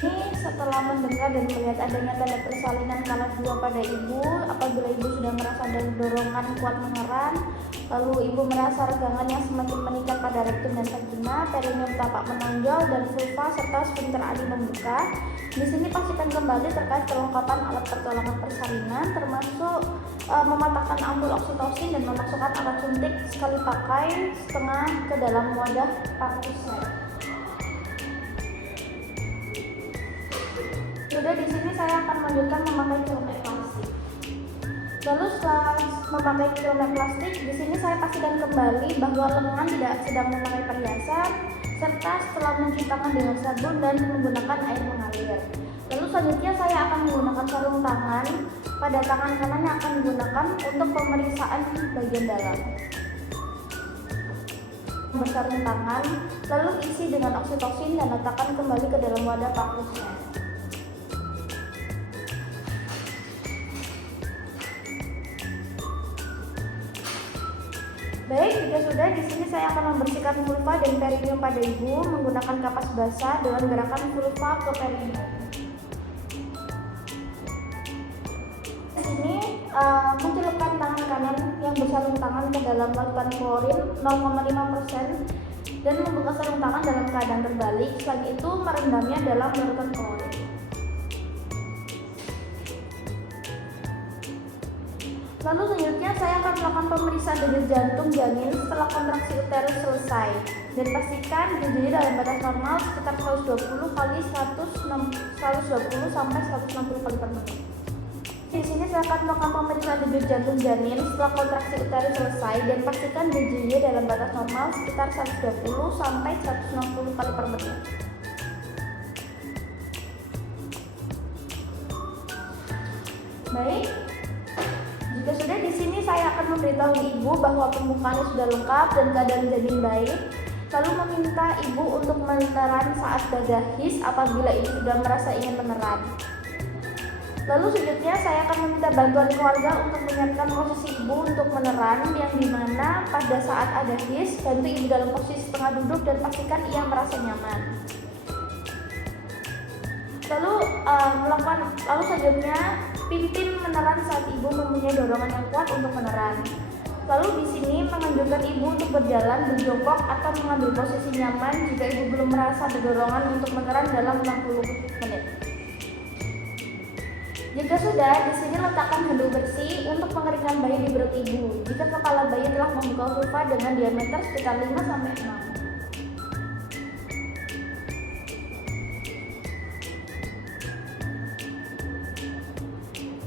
Ini setelah mendengar dan melihat adanya tanda persalinan kala dua pada ibu, apabila ibu sudah merasa ada dorongan kuat meneran, lalu ibu merasa regangan yang semakin meningkat pada rektum dan vagina, perineum tampak menonjol dan vulva serta sphincter adi membuka. Di sini pastikan kembali terkait kelengkapan alat pertolongan persalinan, termasuk mematahkan ampul oksitosin dan memasukkan alat suntik sekali pakai setengah ke dalam wadah partusnya. Sudah, di sini saya akan melanjutkan memakai cilemek plastik. Lalu setelah memakai cilemek plastik, di sini saya pastikan kembali bahwa lengan tidak sedang memakai perhiasan, serta setelah mencuci tangan dengan sabun dan menggunakan air mengalir. Lalu selanjutnya saya akan menggunakan sarung tangan. Pada tangan kanan yang akan digunakan untuk pemeriksaan bagian dalam. Bersarung tangan, lalu isi dengan oksitosin dan letakkan kembali ke dalam wadah partusnya. Baik, jika sudah, di sini saya akan membersihkan vulva dan perineum pada ibu menggunakan kapas basah dengan gerakan vulva ke perineum. Di sini mencelupkan tangan kanan yang bersarung tangan ke dalam larutan klorin 0,5% dan membuka sarung tangan dalam keadaan terbalik. Selain itu merendamnya dalam larutan klorin. Lalu selanjutnya saya akan melakukan pemeriksaan denyut jantung janin setelah kontraksi uterus selesai, dan pastikan denyutnya dalam batas normal sekitar 120 kali 120 sampai 160 kali per menit. Di sini saya akan melakukan pemeriksaan denyut jantung janin setelah kontraksi uterus selesai, dan pastikan denyutnya dalam batas normal sekitar 120 sampai 160 kali per menit. Baik. Jika sudah, di sini saya akan memberitahu ibu bahwa pembukaannya sudah lengkap dan keadaan janin baik. Lalu meminta ibu untuk meneran saat dada his apabila ibu sudah merasa ingin meneran. Lalu selanjutnya saya akan meminta bantuan keluarga untuk menyiapkan posisi ibu untuk meneran, yang dimana pada saat ada his, bantu ibu dalam posisi setengah duduk dan pastikan ia merasa nyaman. Lalu selanjutnya pimpin meneran saat ibu mempunyai dorongan yang kuat untuk meneran. Lalu di sini menganjurkan ibu untuk berjalan, berjongkok atau mengambil posisi nyaman jika ibu belum merasa ada dorongan untuk meneran dalam 60 menit. Jika sudah, di sini letakkan handuk bersih untuk mengeringkan bayi di perut ibu. Jika kepala bayi telah membuka vulva dengan diameter sekitar 5 sampai 6.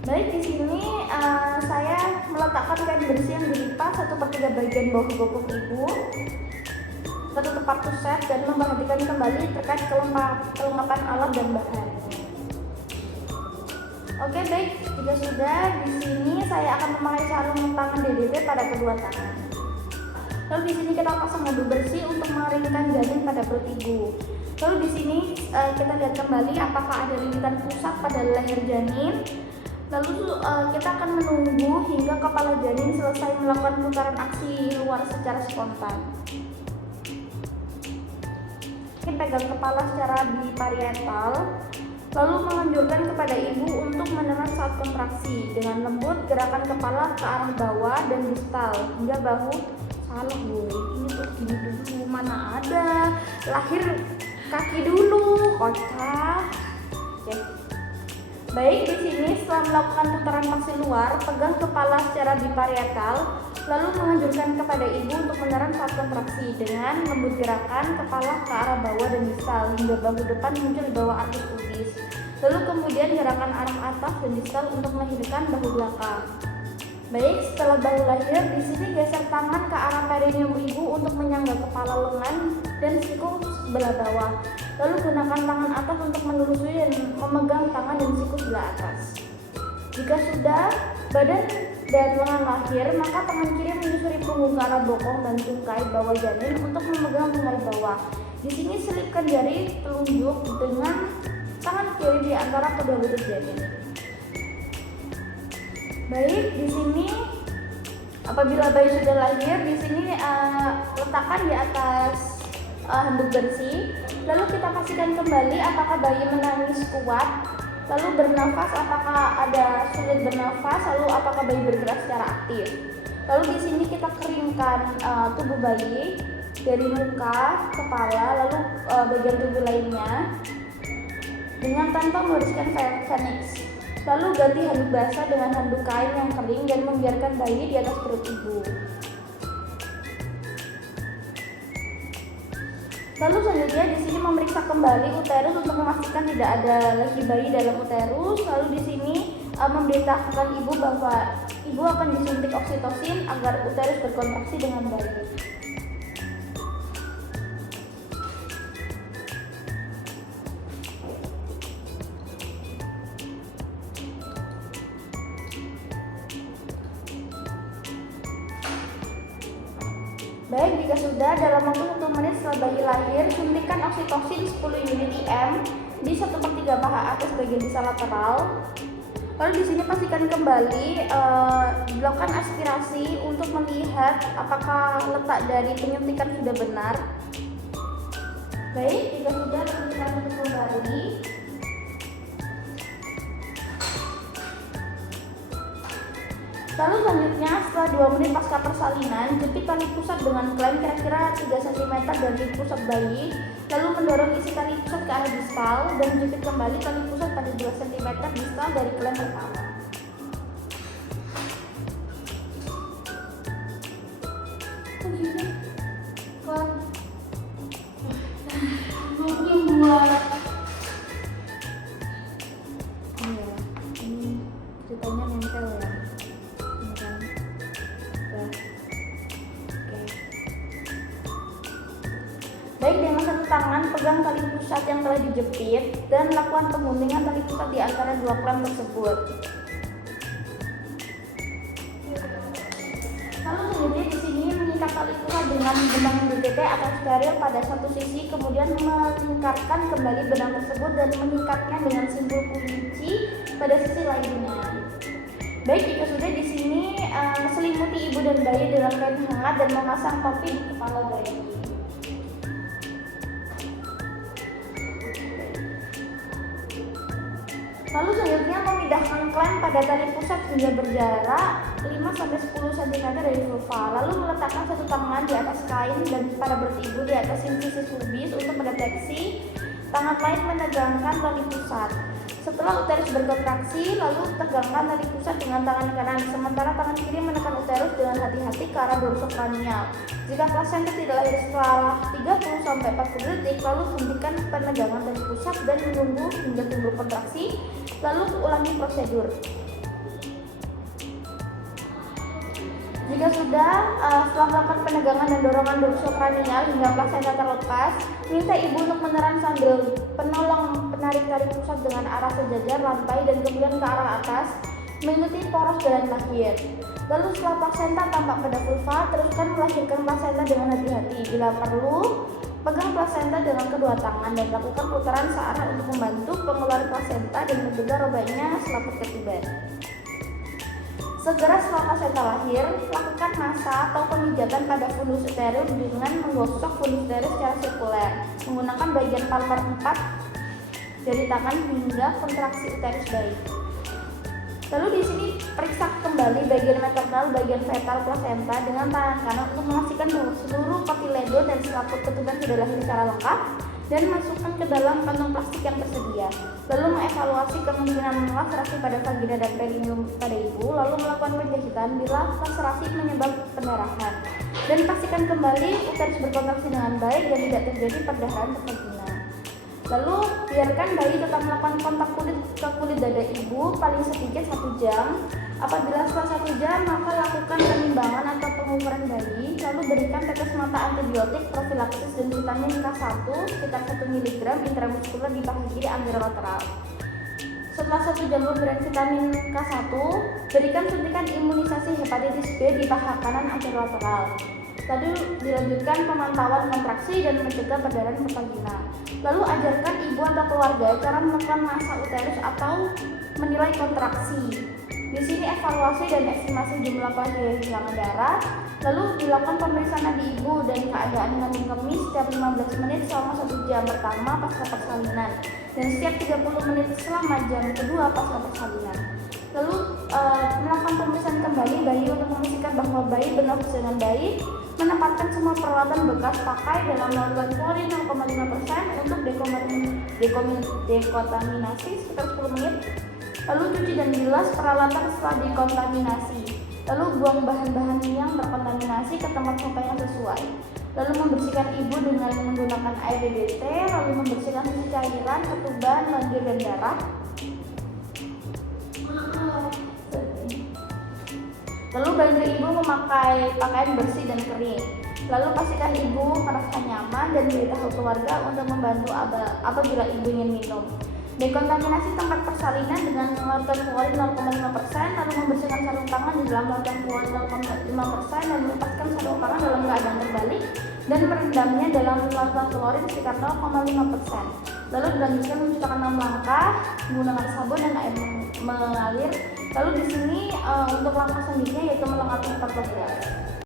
Baik, di sini saya meletakkan kain bersih yang dilipat 1/3 bagian bawah bokong ibu, tutup partus set, dan memperhatikan kembali terkait kelengkapan alat dan bahan. Oke, baik, jika sudah, di sini saya akan memakai sarung tangan DDP pada kedua tangan. Lalu di sini kita pasang handuk bersih untuk mengeringkan janin pada perut ibu. Lalu di sini kita lihat kembali apakah ada lilitan pusat pada leher janin. Lalu kita akan menunggu hingga kepala janin selesai melakukan putaran aksi luar secara spontan. Kita pegang kepala secara biparietal, lalu menganjurkan kepada ibu untuk meneran saat kontraksi dengan lembut, gerakan kepala ke arah bawah dan distal hingga bahu. Salah gue, ini tuh gini dulu, mana ada lahir kaki dulu, kocak. Oke. Baik, di sini setelah melakukan putaran maksi luar, pegang kepala secara biparietal, lalu menganjurkan kepada ibu untuk meneran saat kontraksi dengan lembut gerakan kepala ke arah bawah dan distal hingga bahu depan muncul di bawah arkus pubis. Lalu kemudian gerakan arah atas dan distal untuk melahirkan bahu belakang. Baik, setelah bahu lahir, di sini geser tangan ke arah perineum ibu untuk menyangga kepala, lengan, dan siku sebelah bawah. Lalu gunakan tangan atas untuk menelusuri dan memegang tangan dan siku sebelah atas. Jika sudah badan dan lengan lahir, maka tangan kiri menyusuri punggung ke arah bokong dan tungkai bawah janin untuk memegang tungkai bawah. Di sini selipkan jari telunjuk dengan tangan kiri di antara kedua lutut janin. Baik, di sini apabila bayi sudah lahir, di sini letakkan di atas handuk bersih. Lalu kita pastikan kembali apakah bayi menangis kuat, lalu bernafas apakah ada sulit bernafas, lalu apakah bayi bergerak secara aktif. Lalu di sini kita keringkan tubuh bayi dari muka, kepala, lalu bagian tubuh lainnya dengan tanpa membersihkan Vernix. Lalu ganti handuk basah dengan handuk kain yang kering dan membiarkan bayi di atas perut ibu. Lalu selanjutnya di sini memeriksa kembali uterus untuk memastikan tidak ada lagi bayi dalam uterus. Lalu di sini memberitahukan ibu bahwa ibu akan disuntik oksitosin agar uterus berkontraksi dengan baik. Baik, jika sudah dalam waktu 1 menit setelah bayi lahir, suntikan oksitosin 10 unit IM di 1/3 paha atas bagian sisa lateral. Lalu di sini pastikan kembali dilakukan aspirasi untuk melihat apakah letak dari penyuntikan sudah benar. Baik, jika sudah suntikan kembali. Lalu selanjutnya setelah 2 menit pasca persalinan, jepit tali pusat dengan klem kira-kira 3 cm dari pusat bayi, lalu mendorong isi tali pusat ke arah distal dan jepit kembali tali pusat pada 2 cm distal dari klem pertama. Ini ceritanya nempel ya. Baik, dengan satu tangan pegang tali pusat yang telah dijepit dan lakukan pengguntingan tali pusat di antara 2 klem tersebut. Lalu selanjutnya di sini mengikat tali pusat dengan benang BTT atau steril pada satu sisi, kemudian melingkarkan kembali benang tersebut dan mengikatnya dengan simbol kunci pada sisi lainnya. Baik, jika sudah di sini selimuti ibu dan bayi dengan kain hangat dan memasang topi di kepala bayi. Lalu selanjutnya memindahkan klem pada tali pusat hingga berjarak 5-10 cm dari vulva. Lalu meletakkan satu tangan di atas kain dan pada perut ibu di atas sisi pubis untuk mendeteksi. Tangan lain menegangkan tali pusat. Setelah uterus berkontraksi, lalu tegangkan tali pusat dengan tangan kanan, sementara tangan kiri menekan uterus dengan hati-hati ke arah dorsokranial. Jika plasenta tidak lahir setelah 30-40 detik, lalu hentikan penegangan tali pusat dan menunggu hingga timbul kontraksi, lalu ulangi prosedur. Jika sudah, setelah melakukan penegangan dan dorongan dorsokranial hingga plasenta terlepas, minta ibu untuk meneran sambil penolong penarik tali pusat dengan arah sejajar lantai dan kemudian ke arah atas, mengikuti poros jalan lahir. Lalu setelah plasenta tampak pada vulva, teruskan melahirkan plasenta dengan hati-hati. Bila perlu, pegang plasenta dengan kedua tangan dan lakukan putaran searah untuk membantu pengeluaran plasenta dan mencegah robeknya selaput ketiban. Segera setelah plasenta lahir, lakukan massa atau pemijatan pada fundus uterus dengan menggosok fundus uterus secara sirkuler menggunakan bagian palmar 4 dari tangan hingga kontraksi uterus bayi. Lalu di sini periksa kembali bagian maternal, bagian fetal, plasenta dengan tangan kanan untuk memastikan bahwa seluruh kotiledo dan selaput ketuban sudah lahir secara lengkap dan masukkan ke dalam kantong plastik yang tersedia. Lalu mengevaluasi kemungkinan laserasi pada vagina dan perineum pada ibu, lalu melakukan penjahitan bila laserasi menyebabkan pendarahan. Dan pastikan kembali uterus berkontraksi dengan baik dan tidak terjadi perdarahan ke vagina. Lalu biarkan bayi tetap melakukan kontak kulit ke kulit dada ibu paling sedikit 1 jam. Apabila setelah 1 jam, maka lakukan penimbangan atau pengukuran bayi. Lalu berikan tetes mata antibiotik, profilaksis dan vitamin K1 sekitar 1 mg intramuskuler di paha kiri anterolateral. Setelah 1 jam pemberian vitamin K1, berikan suntikan imunisasi hepatitis B di paha kanan anterolateral. Lalu dilanjutkan pemantauan kontraksi dan mencegah perdarahan ke vagina. Lalu ajarkan ibu atau keluarga cara menekan massa uterus atau menilai kontraksi. Di sini evaluasi dan estimasi jumlah kehilangan darah, Lalu dilakukan pemeriksaan nadi ibu dan keadaan kandung kemih setiap 15 menit selama 1 jam pertama pasca persalinan dan setiap 30 menit selama jam kedua pasca persalinan. Lalu melakukan pemeriksaan kembali bayi untuk memastikan bahwa bayi bernafas dengan baik, menempatkan semua peralatan bekas pakai dalam melakukan klorin 0,5% untuk dekontaminasi sekitar 10 menit. Lalu cuci dan bilas peralatan setelah dekontaminasi. Lalu buang bahan-bahan yang terkontaminasi ke tempat sampah yang sesuai. Lalu membersihkan ibu dengan menggunakan air DDT, lalu membersihkan sisi cairan, ketuban, lendir dan darah. Lalu bantu ibu memakai pakaian bersih dan kering. Lalu pastikan ibu merasa nyaman dan beritahu keluarga untuk membantu apabila ibu ingin minum. Dekontaminasi tempat persalinan dengan mengeluarkan klorin 0,5%, lalu membersihkan sarung tangan di dalam melakukan klorin 0,5% dan melepaskan sarung tangan dalam keadaan terbalik dan merendamnya dalam melakukan klorin sekitar 0,5%. Lalu dilanjutkan mencuci 6 langkah menggunakan sabun dan air mengalir. Lalu di sini untuk langkah selanjutnya yaitu melengkapi tempat bekerja.